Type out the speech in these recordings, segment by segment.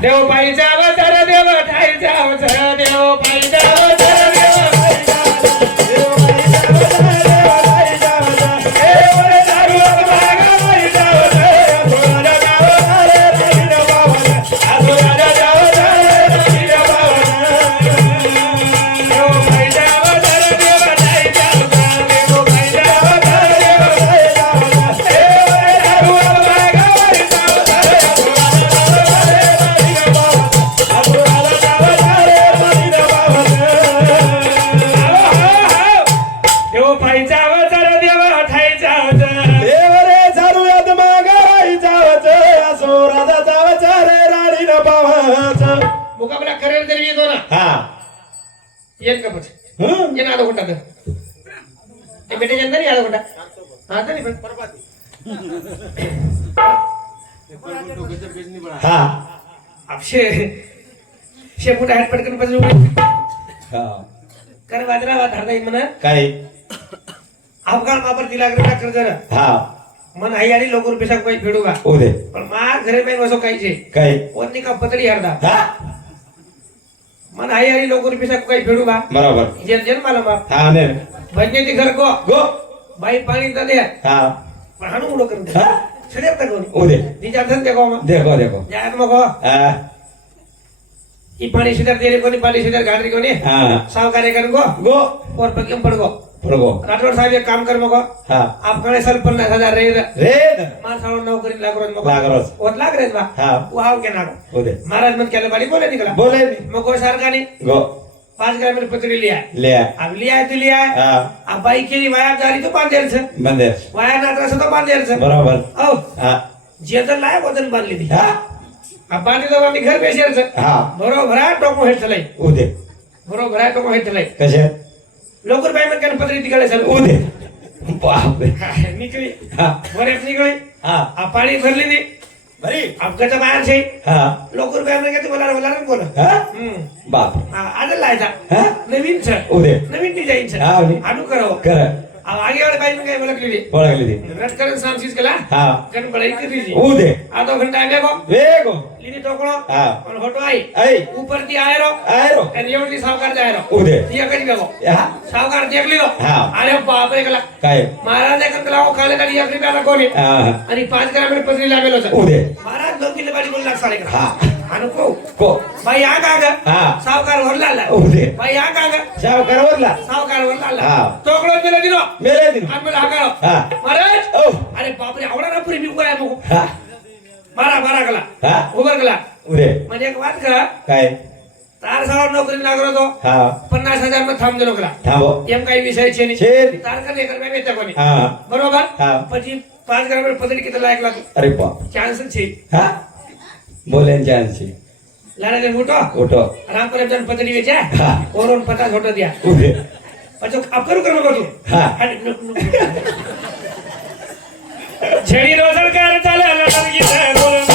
देवबाईचा बेटे जन नाही आधा घंटा हा तरी पण हा आपशे शे मोठा हात पटकन बसलो कर हा बाजरा वा धाडता येईल म्हणा काय अफगाण वापर तिला करता कर जरा हा मन आई आणि लोक रुपये काही फेडू का उदे पण मा घरे पाहिजे बसो काहीचे काय वरनी का पतळी हरदा हा मन आई आणि लोक रुपये काही फेडू का बरोबर जन जन मला बाप हा ने भजने ती घर को गो बाई पाणी तर द्या हा. पण हाणू उडो करून द्या हा? छडेर तर कोणी उदे तिच्या धन देखो मग देखो देखो. जायत मग. हो. हा ई पाणी सिधर दे रे कोणी पाणी सिधर गाडी कोणी. हा. साव कार्य कर गो. गो और पड़ गो. पडगो राठौड़ साहब एक काम कर मगो. हा. आप कणे साल पन्नास हजार रे रे. मार सालो नौकरी लाग रोज मगो. लाग रोज. ओत लाग रे बा. हा. वो हाव के नागो महाराज मन केले बाड़ी बोले निकला बोले. नी. मगो गो. पांच ग्राम में पत्री लिया ले आ. अब लिया है तो है हा. अब बाई की वाया जारी तो पांच देर से बंदे वाया नात्रा से तो पांच देर से बरोबर ओ हा जेतन वजन बांध ली थी हा. अब बांधी तो बांधी घर से हा. बरोबर है टोको हेड चलाई उदे. बरोबर है टोको हेड चलाई कसे? लोकर बाई केले पत्री तिकडे सर उदे. बापरे. निकली हा. बरेच निकली हा. अब पाणी भरली ती. बरी अपघाता बाहेर छे हा लोकर बाई मन केले बोला बोला बोल. हा? हम्म. बापरे. आज लायचा. नवीन सर. उदे नवीन डिझाईन सर. आणू करो कर. ಆ ಆಗೆಗಳ ಬಾಯಿ ಮೇಲೆ ಒಳಗ್ಲಿವಿ ಒಳಗ್ಲಿವಿ ರೆಡ್ ಕಲರ್ ಸಾಮ್ ಸಿಸ್ಕಲ ಹಾ ಕಣ್ ಬಡೈತಿ ರೀಜಿ ಊದೆ ಆ ದೋ ಘಂಟಾ ಬೇಗೋ ಬೇಗೋ લીધી ટોકડો પણ ફોટો આઈ. આઈ. ઉપરથી આયરો. આયરો. અને યોડથી સાવકાર આયરો. ઉદે તિયા કરી ગયો હા. સાવકાર દેખ લીધો. હા. અરે બાપ મહારાજ అనుకో కో బాయ్ ఆగాగ సావుకారు వరలాల ఓదే బాయ్ ఆగాగ సావుకారు వరలా సావుకారు వరలాల తోకలో మెలే దినో మెలే దినో ఆమెల ఆగారో మహారాజ్ అరే బాబరే అవడా రపురి मारा मारा गला. उभर उरे म्हणजे एक करा काय? तार सावर नोकरी लागलो तो पन्नास हजारमध्ये थांब दिलो गला एम काही विषय छे नाही. तार नाही करमे येते कोणी. बरोबर? पण पाच ग्राम पदरी किती लायक लागतो अरे बाप. चान्स छे. हा? बोल्यांच्या अंशी मोटो मोठो. आराम करे जन पदरी वेच्या कोरोन पचास छोटो द्या. उभे. अच्छा आप करू करू हां. छेडी रोजगार बोलन.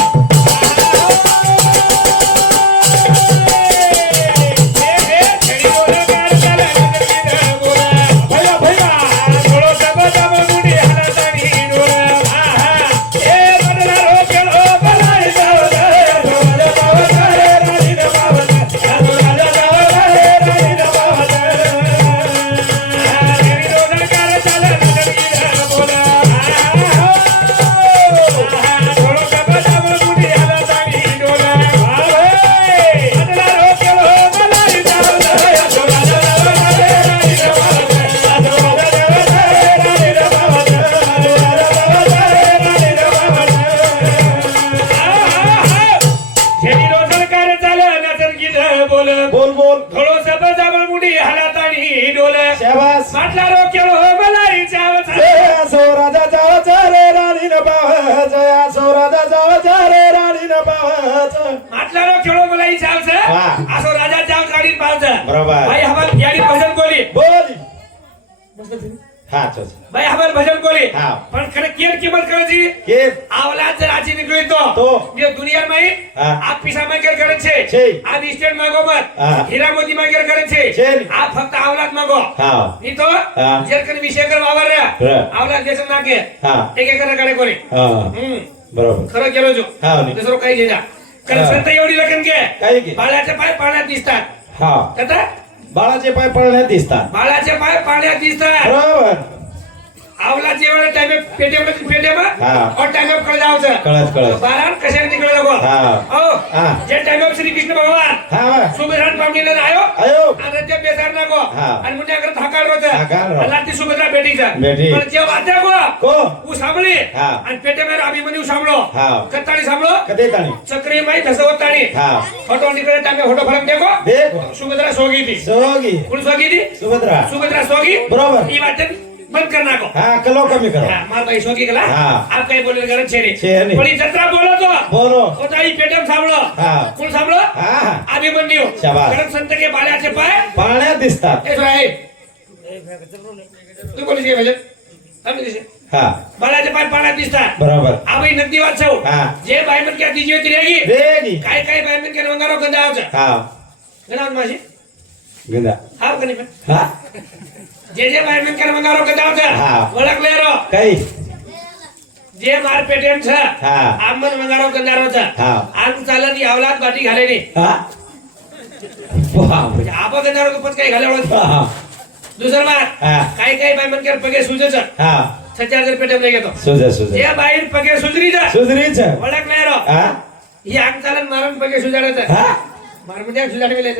આસો રાજા જામ ગાડી પાસે. બરાબર. ભાઈ હવે પ્યારી ભજન બોલી. બોલ. હા ખરે કેર કિંમત કરે છે? દુનિયામાં આ પૈસા માંગેર કરે છે. આ ડિસ્ટેન્સ હીરા મોતી માંગેર કરે છે. આ ફક્ત આવલાદ માંગો. હા. ની તો? જેર આવલાદ નાખે. હા. કરે કરે કોની હા. હમ. બરાબર. ખરો કેલો જો હા કઈ જઈ कारण. संत एवढी लगन घे काय घे? बाळाचे पाय पाण्यात दिसतात. हा. कथा बाळाचे पाय पळण्यात दिसतात. बाळाचे पाय पाण्यात दिसतात. बरोबर. आवला जेवढा टाइम पेटेमा हा. और टाइमकडे जायचं कळत कळत. बारा कशाने निघलं नको हा. जे टाइम श्री कृष्ण भगवान. हा बा. सुभद्रान पामलेलं आयो. अयो आणि ते बेसार नको. आणि म्हणजे अगर थाकाळ होत. आणि ती सुभद्रा भेटी. पण जेव्हा आता गो को? ऊ हा. आणि पेटेमेर अभिमन्यू सांभळो हा. कत्ताळी सांभळो कधी ताणी चक्री माई धसवत ताणी हा. फोटो निकडे टाइम फोटो फरक देखो देखो सुभद्रा सोगी थी सोगी. कोण सोगी थी सुभद्रा. सुभद्रा सोगी. बरोबर. ही बात बंद करना को हा कलो कमी करो. हाँ, माँ भाई शोकी कला. हाँ। आप कहीं बोले गरज छेरे छे नहीं। बड़ी जत्रा बोलो तो. बोलो. कोताई पेटम सांभळो? हाँ। कोण सांभळो? हा हा. अभिमन्यू शाबास. गरज संत के बाळ्याचे पाय. पाण्यात दिसतात. ए सुराई. तू बोलीस काय भजन आम्ही दिसे हा. बाळाचे पाय पाण्यात दिसतात. बरोबर. आबाई नदी वाचव. हा. जे बाय मन क्या दिजी होती रेगी काय काय बाय मन क्या वंगारो गंधावचं हा. गंधावत माझी. गंदा. हा का नाही? हा. जे जे बाय मन क्या वंगारो हा. गंधावचं ओळखले रो. काही? जे मार पेटेम छ हा. आमन वंगारो गंधारोचं हा. आम चालत ही अवलाद बाटी घालेली हा. बापरे. आपण गंधारो पच काही घाल्यावर हा दुसरं मार हा. काही काही बाय मन क्या पगे सुजच. हा. सचार जर पेटेम नाही घेतो सुजा सुजा. जे बाहेर पगे सुजरी जा सुधरीच ओळखले रो. हा. आग चालत मारून पगे सुजाडायचं हा. मार म्हणजे सुजाड गेले.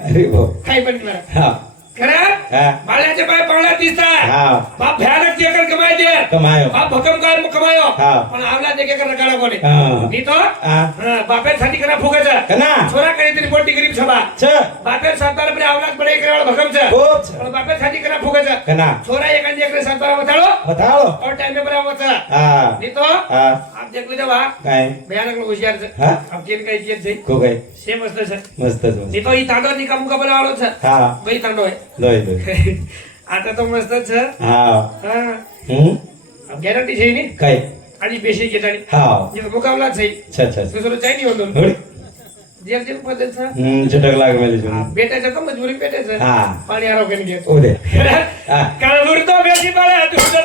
अरे भाऊ काही पण मारा हा खरं हा बाळ्याचे पाय पावला दिसतात हा बाप भयानक चेकर कमाय दे कमायो बाप भकम काय कमायो हा. पण आवला देखे कर रकाडा कोणी हा. मी तो हा बापेसाठी करा फुगायचा कना छोरा काहीतरी मोठी गरीब सभा च बापेर सातारा कडे आवलाच बडे करावं भकमचं खूप छ. पण बापेसाठी करा फुगायचा कना छोरा एखादी इकडे सातारा वताळो बताओ और टाइम पे बरा वचा हा मी तो हा आप देख लीजिए वहाँ काय भयानक होशियार से हा? अब केन काही चीज से को काय सेम असतं सर मस्तच मस्त मी तो ही तांडव निका मुकाबला आवडत सर हा बाई દોય દોય આટલા તો મસ્ત છે હા હું ગેરંટી છે ને કઈ આજી બેસી ગયા હા એ મુકાબલા છે અચ્છા અચ્છા તો ચલો ચાઈ નહીં હોતો જેમ જેમ પદે છે હમ છટક લાગ મેલી છે બેટે છે તો મજબૂરી પેટે છે હા પાણી આરો કેન ગયા ઓદે કાળ ઉડતો બેસી પડે તું તો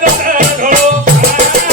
ધોળો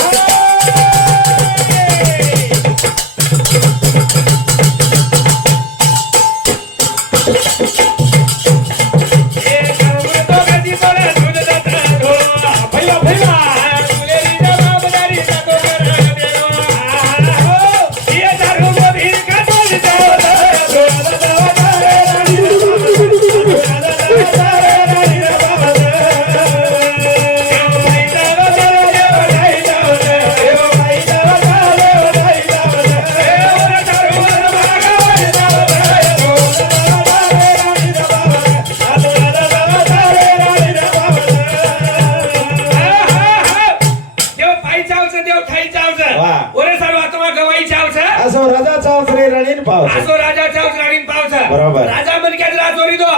પાવ છે. આસો રાજા ચાવ લાડીન પાવ છે. બરાબર. રાજા મન કે રાજોરી દો.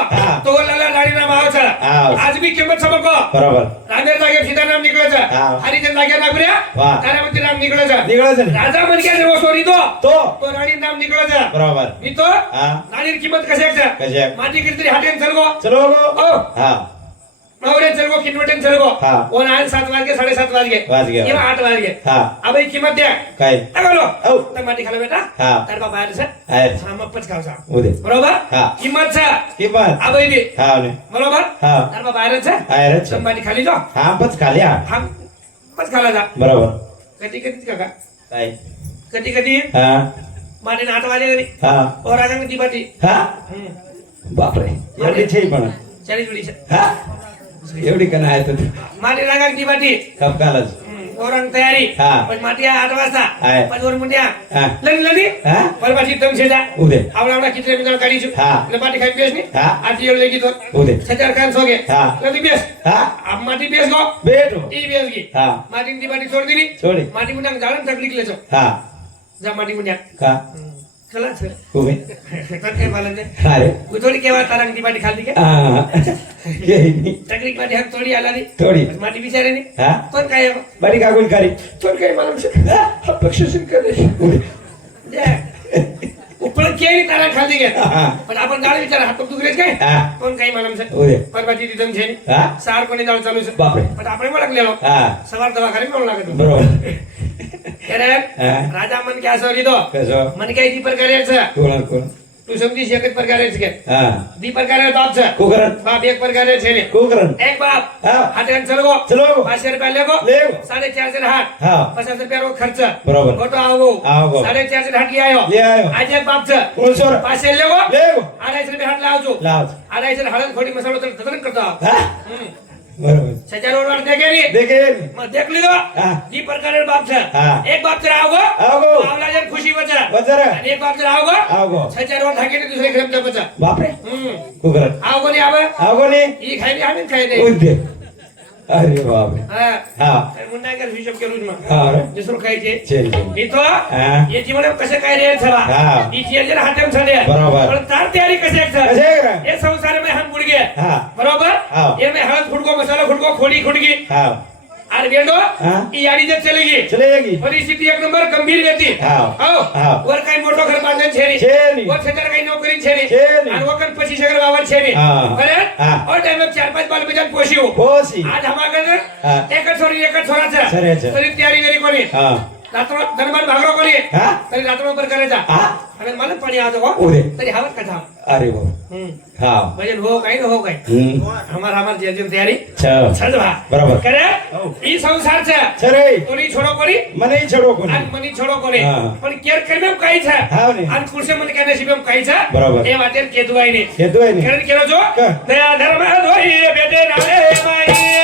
તો લાલા લાડી ના ભાવ છે આજ બી કિંમત સમકો. બરાબર. રાજા તાગે સીધા નામ નીકળે છે. હરી જન તાગે નામ રે. તારાપતિ નામ નીકળે છે. નીકળે છે રાજા મન કે દેવો સોરી દો. તો? તો રાડી નામ નીકળે છે. બરાબર. ઈ તો હા. રાડી કિંમત કશે છે? કશે માટી કીર્તિ હાટેન ચલગો ચલો હા. नौ चल गो किनवटन चल गो हाँ. और आज सात बार के साढ़े सात बार के बाज गया ये आठ बार के हाँ. अब ये कीमत क्या काय? अरे बोलो. ओ तब माटी खाला बेटा. हाँ. तेरे बाप आये से आये हम अब पच खाओ सा उधे बरोबर? हाँ. कीमत सा कीमत. अब ये हाँ ने बरोबर? हाँ. तेरे बाप आये से आये रे तब माटी खाली जो हाँ पच खा लिया हाँ पच खा लिया बरोबर. कधी कधी कधी कधी? हाँ. माटी नाट वाले कधी हाँ. और आगे की बाटी हाँ? बाप रे यार एवढी का नाही आहे माटी रांगाक ती माटी? कपकालाच तयारी. माती पण आठ वाजता. पण वर मुंड्या हा. तम शेजा. उदे आवडा आवडा किती मिनिटाला काढीची हा. लय बेस नाही हा. आधी एवढे गीत उद्या. सचार खान सोगे. हा. लढी बेस हा. बेस गो. भेटू हो. ती बेस गी हा. माती ती माटी सोड दिली. माती माटी मुंड्या जाळून थकली गेल्याचं हा. जा माटी मुंड्या का? चला चल हो गए तन के मालूम है अरे वो थोड़ी के बात तारंग की बाटी खाली के हां ये तकलीफ बाटी हम थोड़ी आला नहीं थोड़ी माटी बिचारे ने हां तोन काय बड़ी का गुल करी तोन काय मालूम से हम पक्षसन कर दे ઉપર કેવી તારા ખાલી ગયા પણ આપણ ગાળ વિચાર હાથ પગ દુખરે છે કોણ કઈ માલમ છે પરબાજી રીધમ છે સાર કોની દાળ ચાલુ છે બાપરે પણ આપણે પણ લેલો સવાર દવા કરી કોણ લાગે બરોબર કેરેટ રાજા મન ક્યાસો કીધો? મન કઈ દીપર કરે છે? કોણ કોણ? તું સમજી છે એક પ્રકારે છે કે? હા. દી પ્રકારે બાપ છે. કોકરણ બાપ એક પ્રકારે છે ને. કોકરણ એક બાપ. હા. હાટે ચલો ચલો 500 રૂપિયા લેગો લેવ. 450 હાટ હા. 50 રૂપિયા રો ખર્ચ. બરાબર. ખોટો આવો. આવો. 450 હાટ આયો લે આયો આજે બાપ છે. 500 પાસે લેવો. લેવ. 250 રૂપિયા હાટ લાવજો. લાવજો. 250 હાડન ખોટી મસાલો તને તતન કરતા હા. હમ. બરોબર સજારો વાર દેખે ની દેખે માં દેખ લીધો હા. જી પ્રકારે બાપ છે હા. એક બાપ છે આવગો આવગો. આવલા જન ખુશી બચા બજારે અને એક બાપ છે આવગો આવગો સજારો થાકીને દુસરે ગ્રામ જા બચા બાપરે હમ કુકરણ આવગો ની આવે આવગો ની ઈ ખાઈ ની આવે ને ખાઈ નહીં ઉદ્દે अरे हा. ముందాక విషయం కెలుజుమా దిసరు కైతే నీతో ये जीवन कसे काय रे चला. हा. जीवन हाटम झाले. बरोबर. पण तयारी कसे कसे हे संसार में हम हा. बरोबर? हा. हळद फुडको मसाला फुडको खोडी हा. हा और बेंडो हा. ही याडी जे चलेगी चलेगी परिस्थिती एक नंबर गंभीर रहती हा. हो हा. वर काही मोठो घर बांधन छे छे नहीं नहीं. वर क्षेत्र काही नोकरी छे नहीं छे नहीं. और वकन पची शगर बावर छे नहीं हा. बराबर हा. और टाइम में चार पांच बाल बजान पोशियो पोसी आज हमाकडे हा. एकच छोरी एकच छोराचा छोऱ्याचं. तरी तयारी वेरी कोणी રાત્રો દરબાર ભાગરો કરીએ. હા? તને રાત્રો ઉપર કરે જા. હા? અને મને પણ યાદ હો. ઓરે. તરી હાલત કથા અરે વાહ. હા. ભજન હો કઈ હો કઈ. હમ. અમાર અમાર જે જેમ તૈયારી. છ. છડવા બરાબર. કરે? ઈ સંસાર છે. છરે તોની છોડો કરી. મને ઈ છોડો કરી. અને મને છોડો કરી. પણ કેર કરીને એમ કઈ છે. હા ને. અને ખુરશે મને કહેને છે કઈ છે. બરાબર. એ વાતે કેતું આઈ ને કેતું આઈ ને કેરો જો દયા ધર્મ ધોઈ બેટે નાલે માઈ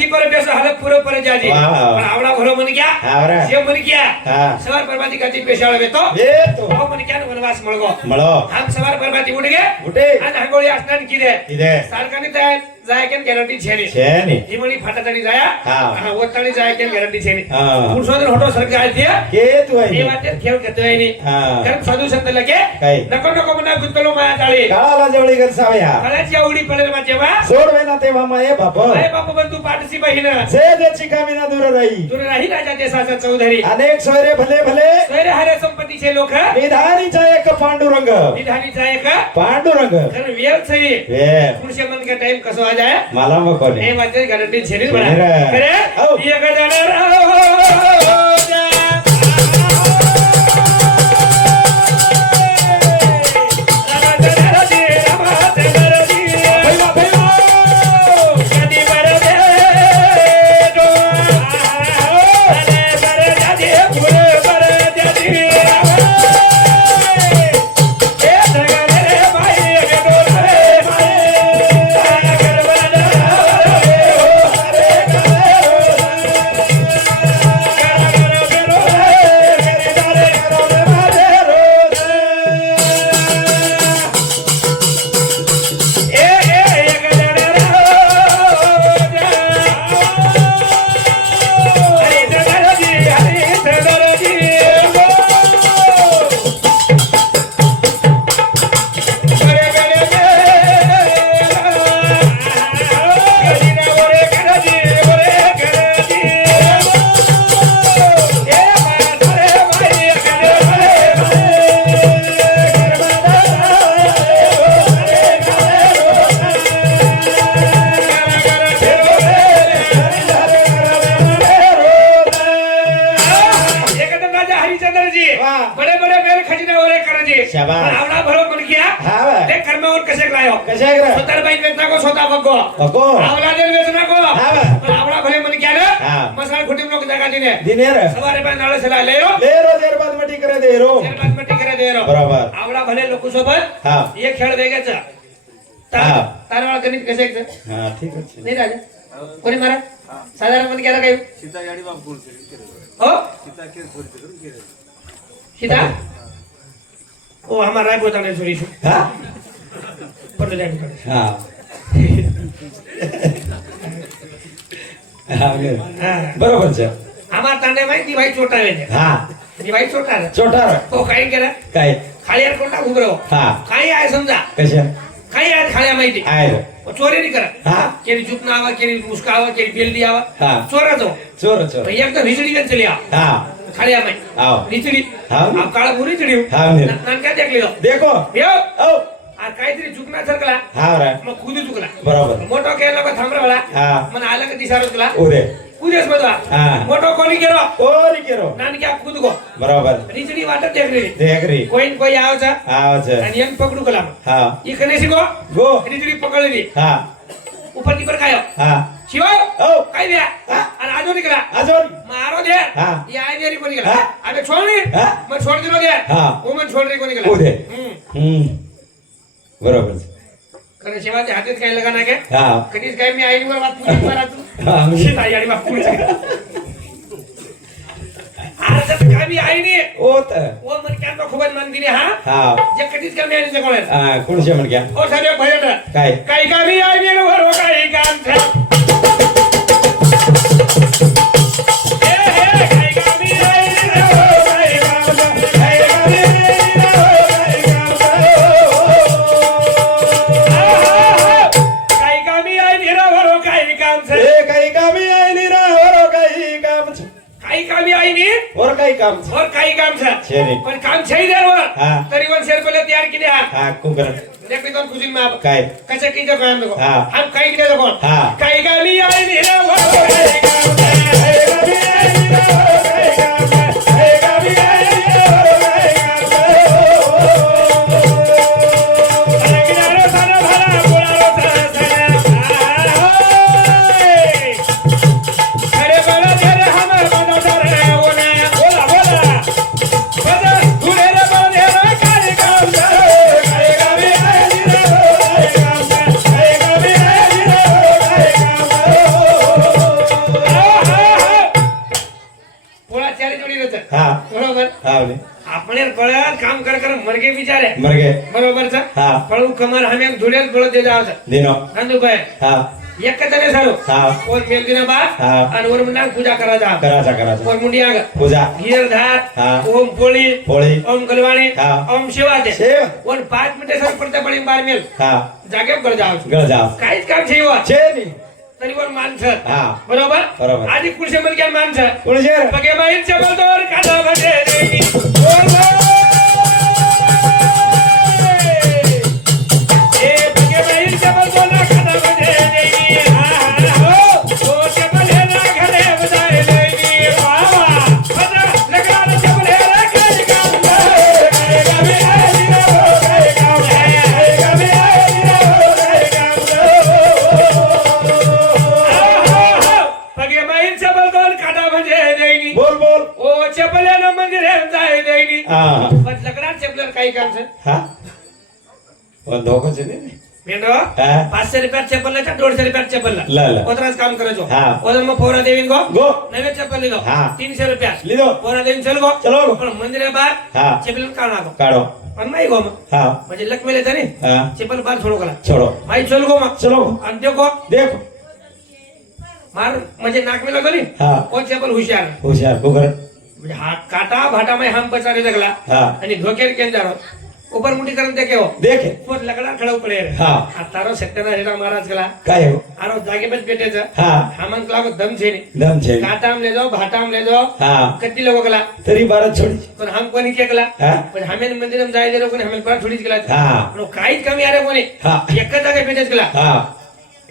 ગાદી પર બેસો હાલત પૂરો પર જાજી. પણ આવડા ઘરો મને ક્યાં? આવરા. જે મને ક્યાં. સવાર પરમાતી ગાદી પેશાળે તો. એ તો. આવ મને ક્યાં વનવાસ મળગો મળો. આમ સવાર પરમાતી ઉઠ ગે ઉઠે અને હંગોળી સ્નાન કીધે. ઇદે સારકાની જાય જાય કેમ ગેરંટી છે નહીં છે ને હિમણી ફાટાતાની જાય હા. અને ઓતાની જાય કેમ ગેરંટી છે નહીં હા. પુરુષોને હોટો સરકાર છે કે તું એ આઈ વાતે ખેલ કહેતો હોય નહીં હા. કારણ સાધુ સંત લગે કઈ? નકો નકો મના ગુંતલો માયા તાળી કાળા જવળી ગરસાવ્યા કળાચિયા ઉડી પડેલમાં જેવા સોળ મહિના તેવામાં એ બાપો અરે બાપુ બંધુ પાટસી બહીના જે જે ચિકામીના દૂર રહી તુર રહી રાજા દેસાસા ચૌધરી અનેક સોયરે ભલે ભલે સોયરે હારે સંપત્તિ છે લોક નિધાની છે એક પાંડુરંગ નિધાની જાય કા પાંડુરંગ કારણ વેર છે વે પુરુષે મન કે ટાઈમ કસો मजा मला मकोने ए म्हणजे गणटी झेरीच बरा अरे जाणार खेळ वेगळ्याचा तारवाळ कसं यायचं नाही कोणी मारा? साधारणपणे केला काय? सीता हो? ओ आम्हाला राय बोलता बरोबर आम्हाला तांडे माहिती भाई छोटा वेळ हा. भाई छोटा छोटा तो हो, काय केला? काय? खाळ्यावर कोणता उभं हा. काही आहे समजा. कशा? काही आहे खाळ्या माहिती. आहे. चोरी नाही करा. हा. केली आवा केली मुस्का आवा केली बेलदी आवा. हा. चोराचं. चोर चोर. एकदम हिचडी गण चली आ हा. खाळ्या माहिती. हिचडी हा. काळा पुरी हा ने. नानक्या देखली देखो. येऊ औ आणि काहीतरी चुकणार सरकला. हा रे. मग खुदी चुकला. बरोबर. मोठो केला का थांबरा मला हा. मन आलं का दिसार चुकला उदे. ಕೂದೇಸ್ ಬದ ಮೋಟೋ ಕೋಲಿ ನನಗೆ ಆ ಕೂದ್ಕೋ ಬರಾಬರ್ ರೀಚಡಿ ವಾಟ ದೇಗ್ರಿ ದೇಗ್ರಿ ಕೋಯಿನ್ ಕೋಯಿ ಆವಚ ಆವಚ ನಾನು ಏನು ಪಕಡುಕಲ ಹಾ ಈ ಕನೇಸಿಗೋ ಗೋ ರೀಚಡಿ ಪಕಳಲಿ ಹಾ ऊपर की पर काय? हा. शिव ओ हो. काय द्या? आणि आजो निकला आजो मारो दे. हा. आई देरी कोणी गेला छोड रे. छोड दिलो दे. हा. ओ मग छोड रे कोणी गेला उदे. हम्म. बरोबर. कारण शिवाजी काय लगा ना हा. कधीच काय मी आईवर आई 막 꿀잼. अर्धा कामी आईने होत ओ म्हणक्या खूप मंदिर हा? हा जे कधीच कमी आहे त्याच्या कोणाला हा, कोणच्या म्हणक्या हो. काय काय काय काही कामी आईने वर हो काही काम કઈ કામ છે ઓર કઈ કામ છે છે રે પણ કામ છે દેર હા તરી વન શેર પેલે તૈયાર કી દે હા હા કુગર દેખ મે તો ખુશી મે આપ કઈ કસે કી જો કામ દેખો હા હમ કઈ દે દેખો હા કઈ ગાલી આઈ ને રે વો કઈ ગાલી આઈ ને રે काम कर कर मरगे विचार है मरगे. बरोबर सा हां. फळू कमर हमें धुलेल बोल दे जाओ सर दिनो नंदू भाई हां. एक तने सारो? हां. और मेल दिना बाद हां. और और पूजा करा जा. करा जा करा जा और मुंडिया पूजा. हीर धार. हां. ओम पोळी. पोळी. ओम गलवाणी. हां. ओम शिवा दे. शिव. और 5 मिनिटे सर पडते बार मेल जाओ जाओ आधी कुळशे मध्ये माणसं. कुळशे. હા. ચેપલ લેતા દોઢસો રૂપિયા ચેપલ લા. ઓતરાસ કામ કરે છો. ઓતરમાં ફોરા રૂપિયા. લીધો. ચલો ચલો પણ મંદિરે બહાર ચેપલ કાઢો કાઢો. અન્નાઈ ગોમ. હા. મજે લક્ષ્મી લેતા ને ચેપલ બહાર છોડો કલા છોડો. માઈ ચલ ચલો અને દેખો. દેખો. માર મજે નાક મે લગલી હા. કોણ ચેપલ હોશિયાર હોશિયાર. म्हणजे हा काटा भाटा में हा बचारे जगला आणि धोकेर केन जारो ऊपर मुठी करून देखे हो. देखे. फोन लगड़ा खडव पडे तारो सत्यना महाराज गेला. काय हो? जागे बस बेटे हा. हाँ। कला को दम छे दम छे काटा में ले जाओ भाटा में ले जाओ. हा. कति लोग गला. तरी भारत छोड़ी. पण हम कोणी के गला पण हमें मंदिर में जाय देरो कोणी हमें पर छोड़ी गला. हा. पण काहीच कमी आरे कोणी. एक जागे बेटेच गेला. हा.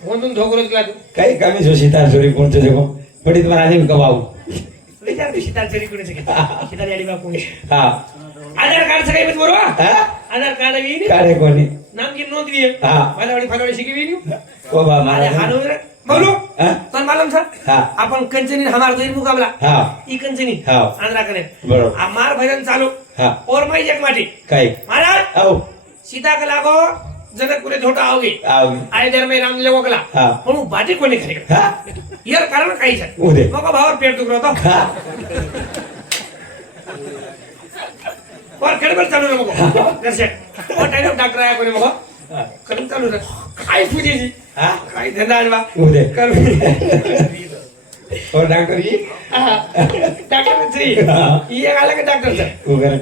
कोण तुम धोकरोच गला काही कमी जोशीतार छोडी कोणते देखो पडित महाराज कबाऊ आधार कार्ड सगळे बस बरोबर आधार कार्ड येईल काढे कोणी? नामची नोंद येईल हा. फालवाडी फालवाडी शिकवी मालूम सर आपण कंचनी हमार दोन मुकाबला. हा. कंचनी. आंध्रा भजन चालू. और मैं जग माटी? काय? सीता का लागो. जनकपुरे झोटा आओगे आओ आय दर में राम लेवो कला हा. पण वो बाटी कोणी खरी हा. यार कारण काही आहे उदे. मग भावावर पेट दुखलो होतो. हा. और खडबड चालू रे मग दर्शक और टाइम डॉक्टर आया कोणी मग हा. करून चालू रे काय पूजेची हा. काय धंदा आणवा उदे. कर और डॉक्टर जी डॉक्टर हा. ही एक आला का डॉक्टर उगर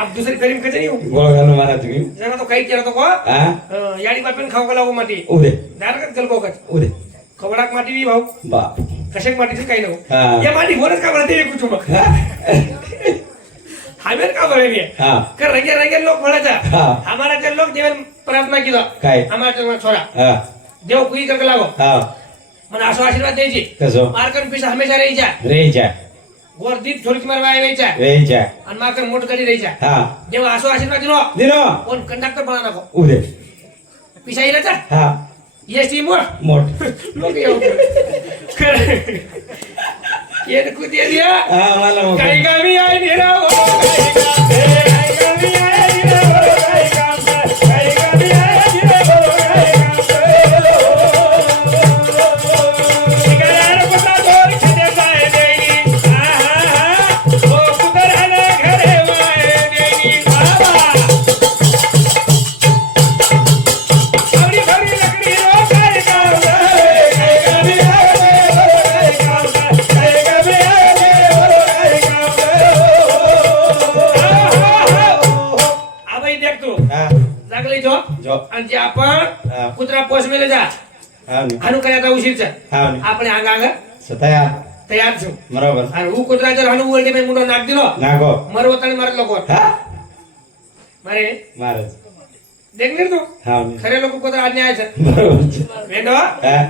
आप दुसरी करीम कधी हो गोळ घालून मारा तुम्ही. जना तो काही केलं तो को? हा? याडी बापेन खाऊ का माटी? उदे. डायरेक्ट गलबो का उदे. खवडाक माटी बी भाऊ. बाप. कशाक माटीची काही हा. नको या माटी बोलच का म्हणते एक कुटुंब हा. हमें का बोले नहीं हा. कर रंगे रंगे लोग था हाँ। हमारा के लोग देवन प्रार्थना की काय? हमारा छोरा हा. देव कुई करके लागो हा मन आशो आशीर्वाद द्यायची कसं मारकर पिसा हमेशा राहायच्या रेच्या वर दीप थोडी मारवाय राहायच्या रेच्या आणि मारकर मोठ कधी राहायच्या हा देव आशो आशीर्वाद दिलो दिनो कोण कंडक्टर बना नको उदे पिसा येण्याचा हा येस टी मोर मोठ लोक येऊ ये कुती दिया हा मला मोकळं. काही निराव काही આનું કર્યા તો શિર છે આપણે આગ આગળ સતાયા. તૈયાર છું. બરાબર. અને હું કોતરાજર હાનું બોલતે મે મુંડો નાખ દીનો નાખો. મરવો તને મારે લોકો. હા? મારે? મારે દેખ લે તો. હા ખરે લોકો કોતરા આજને આયા છે. બરાબર છે. વેડો? હા.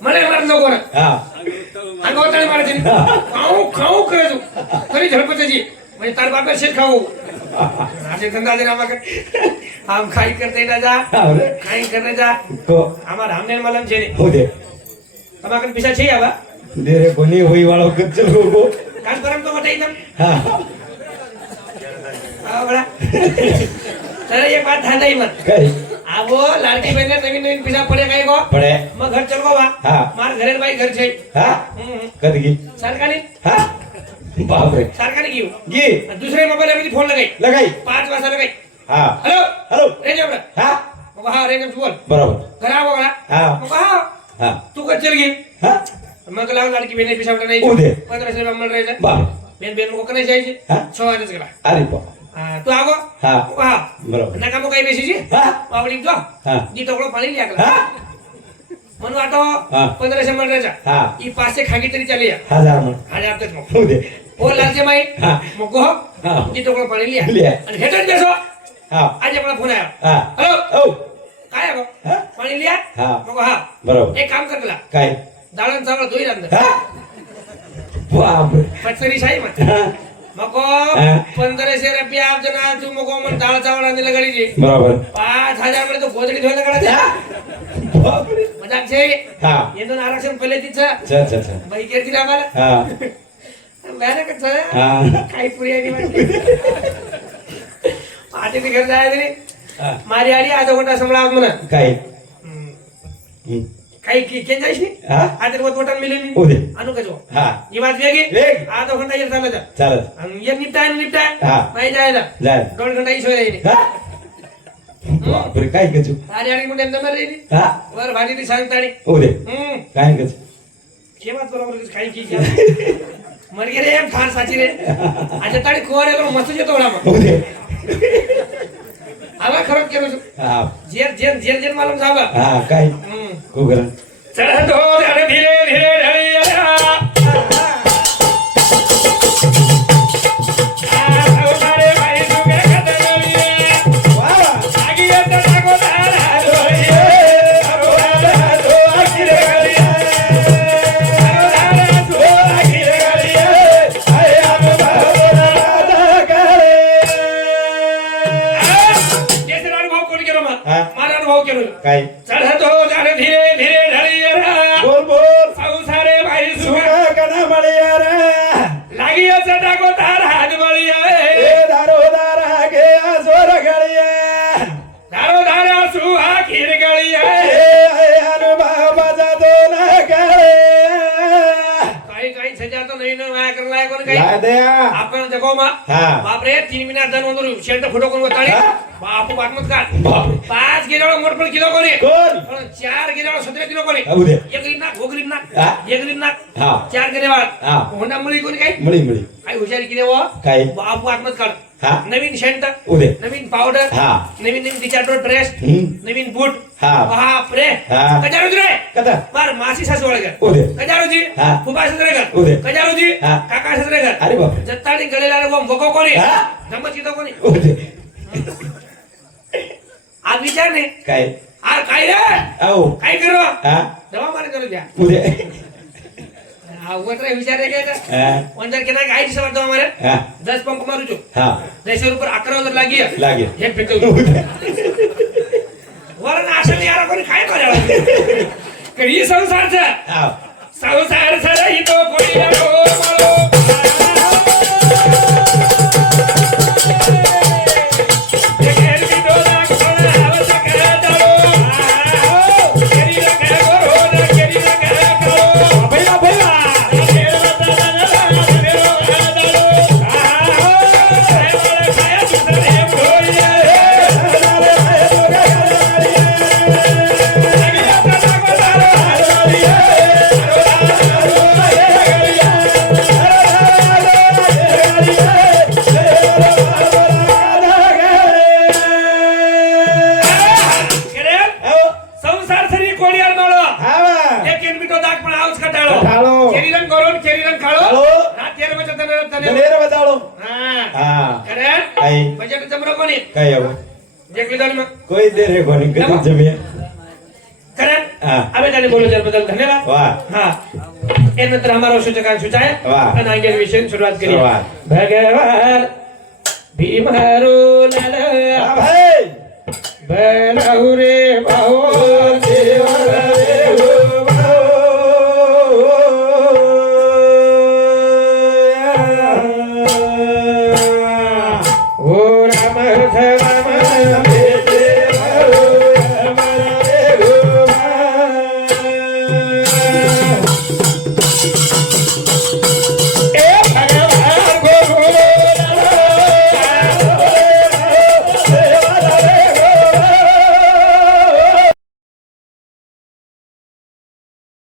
મને મારે લોકો હા. આ કોતરા મારે છે. ખાઉં ખાઉં કરે છું. ફરી જી પછી તાર બાપે છે ખાવું આજે ગંગા દેરા આમ ખાઈ કરતે ના જા ખાઈ કરને જા. આમાં રામને મલમ છે ને. હો દે. તમારા કન પૈસા છે આવા? દેરે બની હોઈ વાળો ગજલ રોગો કામ કરમ તો મટાઈ દમ હા. હા બડા તારે એક વાત થાય મત. કઈ? આવો લાલકી બેન નવીન નવીન પીડા પડે કઈ કો પડે. મ ઘર ચલકો વા. હા. માર ઘરે ભાઈ ઘર છે. હા? કદગી સરકારી? હા. बापरे सारखा घेऊ. घे. दुसऱ्या मोबाईल मध्ये फोन लगाई. लगाई. पाच वाजता लगाई. हा. हॅलो? हॅलो. रेंज हा. हा रेंज बोल. बरोबर. करा बघा हा. हा. हा. तू कचर घे? हा? मग लावून लाडकी बेने पिशावला नाही. उदे पंधराशे रुपये मला राहायचं बाप बेन बेन मग नाही जायचे हा? सोळा हजार गेला अरे बाप. तू आगो. हा. हा. बरोबर. नका मग काही मेसेज आवडी तो हा. जी तगडो पाणी लागला म्हणून आता हो, पंधराशे म्हणण्याचा ही. पाचशे खागी तरी चालू या हजार हजार मग. उद्या. हो लालचे माई हा. मग हा. ती टोकळं पाणी लिहा बेसो हा आज आपला फोन हा ओ काय आहे गो हा पाणी लिहा हा मग हा बरोबर एक काम कर तुला काय दाळण चावळ मग हा. पंधराशे रुपया आपजना तू मग मग डाळ चावळ बरोबर पाच हजारमध्ये तो गोदडी धुवायला हा मजाक छे हा येऊन आरक्षण पहिले तिचं चल काही पुरी आता ते घर जायचं रे हा. मारी आडी आज मोठा समळा म्हणा. काय. काही की केन जायशी हा. आता वत वटान मिळेल उदे अनु कजो हा. ही बात वेगळी. वेग. आता घंटा येत जा. चालत. आणि ये निपटाय आणि निपटाय. हा. नाही जायला. जाय. दोन घंटा ही राहिली हा. बापरे काय आडी आडी म्हणजे जमा राहिली हा. वर भाजी ती सांगताडी उदे हम्म. काय केव्हाच बरोबर काही की मर गे रे फार साची रे. आता ताडी कुवार येतो मस्त येतो मग उदे आवा खरंच केलं जेर जेर जेर मालूम झाला. नवीन वाया करायला आहे कोण काही लाय द्या. आपण जगो मा. हा. बापरे तीन मिनिट दन वंदर शेंट फोटो कोण वताळी? बापू बातमत का बापरे. पाच गेल्यावर मोठपण किलो कोणी? कोण? पण चार गेल्यावर सतरा किलो कोणी? हा, उद्या. एक नाक हो नाक? एक गरीब नाक. हा. चार गेल्यावर हा. मुली कोणी काही? मुळी मुळी. काय हुशारी किती व काय? बापू काढ. नवीन शेंट उद्या. नवीन पावडर हा. नवीन नवीन तिच्या ड्रेस हम्म. नवीन बूट हा. बाप रे हा. होती रे. मासी सासू वळगर उद्या कजार होती हा. काका सासरे घर अरे बापरे. जत्ताडी गळेला रे बघो कोणी? हा? नमत इथं कोणी? उद्या आज विचार नाही. काय? आज काय रे? आओ काय करू? हा. दवा मारे करू द्या. उद्या अवघड रे विचार आहे काय हा. पण जर केना काय दिसत दवा वरण असं नाही यार कोणी काय करायला काही संसारचं. हा. संसार सर हितो कोणी बजेट जमरो कोणी काय अब देखली जाणी मग कोई दे रे कोणी कधी जमे करे हा आम्ही त्याने बोलू बदल धन्यवाद वाह हाँ ए नंतर हमारा सूचकांक सूचाए वाह. आणि आगे विषय शुरुआत करिए शुरुआत. भगवान भीमारो लाल हा भाई बलहु रे भाऊ